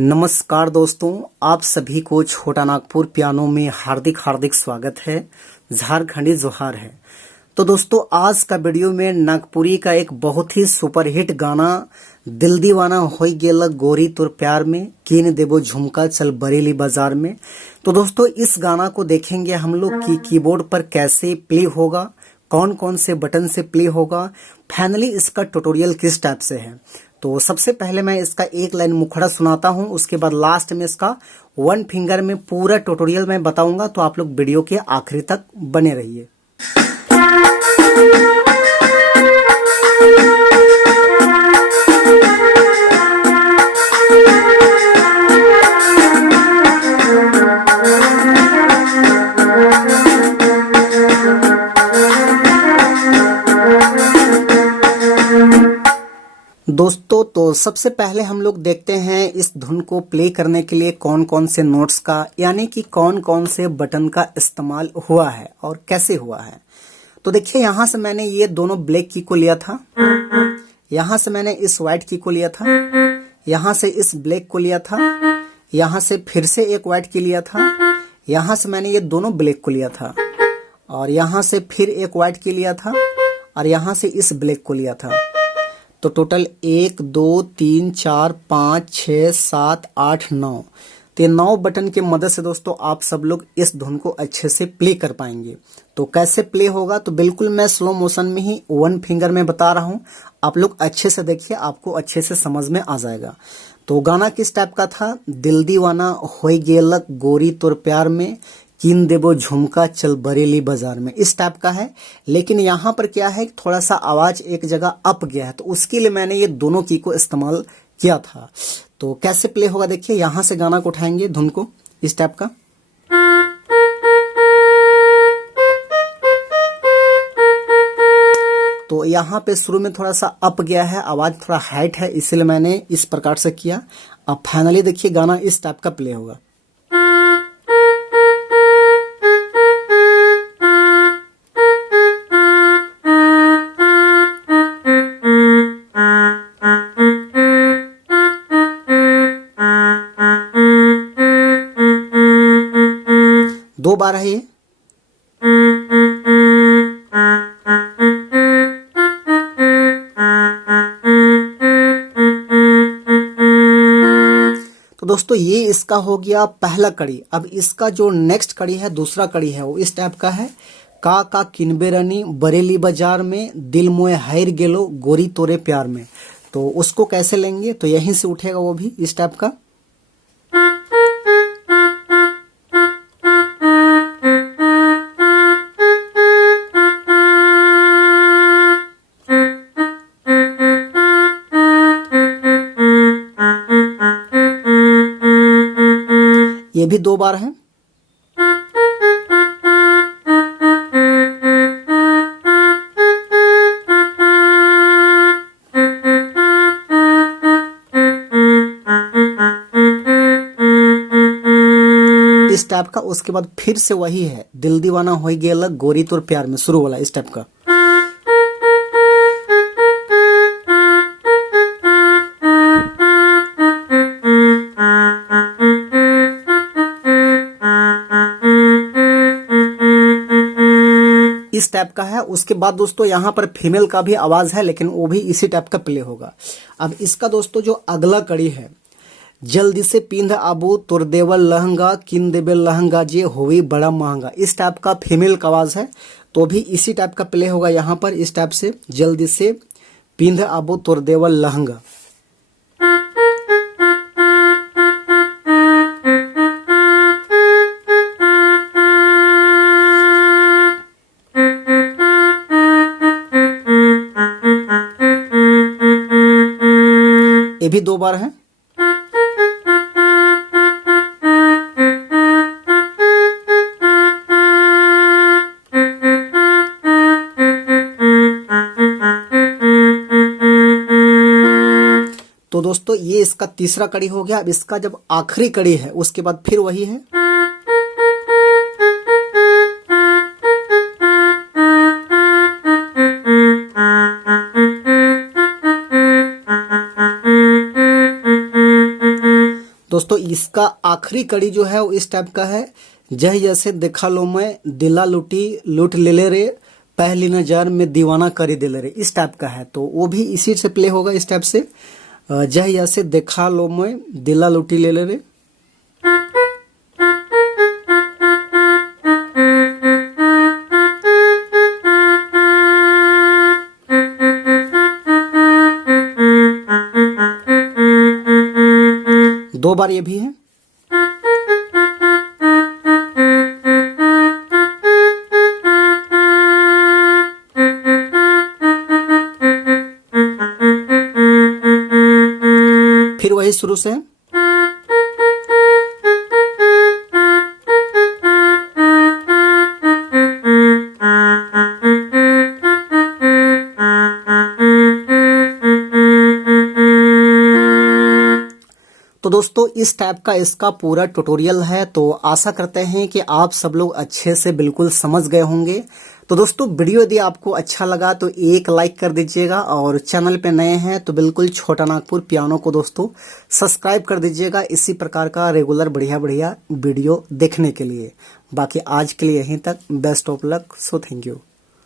नमस्कार दोस्तों, आप सभी को छोटा नागपुर पियानो में हार्दिक हार्दिक स्वागत है। झारखंडी जोहार है। तो दोस्तों, आज का वीडियो में नागपुरी का एक बहुत ही सुपरहिट गाना दिल दीवाना होई गेल गोरी तोर प्यार में, कीन देबो झुमका चल बरेली बाजार में। तो दोस्तों, इस गाना को देखेंगे हम लोग कि कीबोर्ड पर कैसे प्ले होगा, कौन कौन से बटन से प्ले होगा, फाइनली इसका ट्यूटोरियल किस टाइप से है। तो सबसे पहले मैं इसका एक लाइन मुखड़ा सुनाता हूं, उसके बाद लास्ट में इसका वन फिंगर में पूरा ट्यूटोरियल मैं बताऊंगा। तो आप लोग वीडियो के आखिरी तक बने रहिए। दोस्तों, तो सबसे पहले हम लोग देखते हैं इस धुन को प्ले करने के लिए कौन कौन से नोट्स का, यानी कि कौन कौन से बटन का इस्तेमाल हुआ है और कैसे हुआ है। तो देखिए, यहां से मैंने ये दोनों ब्लैक की को लिया था, यहां से मैंने इस व्हाइट की को लिया था, यहां से इस ब्लैक को लिया था, यहां से फिर से एक व्हाइट की लिया था, यहां से मैंने ये दोनों ब्लैक को लिया था, और यहां से फिर एक व्हाइट की लिया था, और यहां से इस ब्लैक को लिया था। तो टोटल 1 2 3 4 5 6 7 8 9, तो 9 बटन के मदद से दोस्तों आप सब लोग इस धुन को अच्छे से प्ले कर पाएंगे। तो कैसे प्ले होगा, तो बिल्कुल मैं स्लो मोशन में ही वन फिंगर में बता रहा हूँ। आप लोग अच्छे से देखिए, आपको अच्छे से समझ में आ जाएगा। तो गाना किस टाइप का था, दिल दीवाना होई गेल गोरी तोर प्यार में, कीन देबो झुमका चल बरेली बाजार में, इस टाइप का है। लेकिन यहाँ पर क्या है, थोड़ा सा आवाज एक जगह अप गया है, तो उसके लिए मैंने ये दोनों की को इस्तेमाल किया था। तो कैसे प्ले होगा देखिए, यहां से गाना को उठाएंगे धुन को इस टाइप का। तो यहाँ पे शुरू में थोड़ा सा अप गया है, आवाज थोड़ा हाइट है, इसलिए मैंने इस प्रकार से किया। अब फाइनली देखिए गाना इस टाइप का प्ले होगा। दो बार है ये। तो दोस्तों, ये इसका हो गया पहला कड़ी। अब इसका जो नेक्स्ट कड़ी है, दूसरा कड़ी है, वो इस टाइप का है। का किनबे रनी बरेली बाजार में, दिल मोए हायर गेलो गोरी तोरे प्यार में। तो उसको कैसे लेंगे, तो यहीं से उठेगा वो भी इस टाइप का। ये भी दो बार है। इस टाइप का। उसके बाद फिर से वही है, दिल दीवाना होई गेल गोरी तोर प्यार में, शुरू वाला इस टाइप का। इस टाइप का है। उसके बाद दोस्तों यहाँ पर फीमेल का भी आवाज है, लेकिन वो भी इसी टाइप का प्ले होगा। अब इसका दोस्तों जो अगला कड़ी है, जल्दी से पिंध आबू तोर देवल लहंगा, किन देवे लहंगा जे होवी बड़ा महंगा, इस टाइप का फीमेल का आवाज है। तो भी इसी टाइप का प्ले होगा यहाँ पर इस टाइप से, जल्दी से पिंध आबू तोर देवल लहंगा। ये भी दो बार है। तो दोस्तों, ये इसका तीसरा कड़ी हो गया। अब इसका जब आखिरी कड़ी है, उसके बाद फिर वही है। दोस्तों इसका आखिरी कड़ी जो है वो इस टाइप का है, जह जैसे देखा लो मैं दिला लुटी लूट ले ले रे, पहली नजर में दीवाना करी दे ले रे, इस टाइप का है। तो वो भी इसी से प्ले होगा इस टाइप से, जह जैसे देखा लो मैं दिला लुटी ले ले रे। दो बार ये भी है। फिर वही शुरू से। तो दोस्तों इस टाइप का इसका पूरा ट्यूटोरियल है। तो आशा करते हैं कि आप सब लोग अच्छे से बिल्कुल समझ गए होंगे। तो दोस्तों वीडियो यदि आपको अच्छा लगा तो एक लाइक कर दीजिएगा, और चैनल पे नए हैं तो बिल्कुल छोटा नागपुर पियानो को दोस्तों सब्सक्राइब कर दीजिएगा, इसी प्रकार का रेगुलर बढ़िया बढ़िया वीडियो देखने के लिए। बाकी आज के लिए यहीं तक, best of luck, so thank you.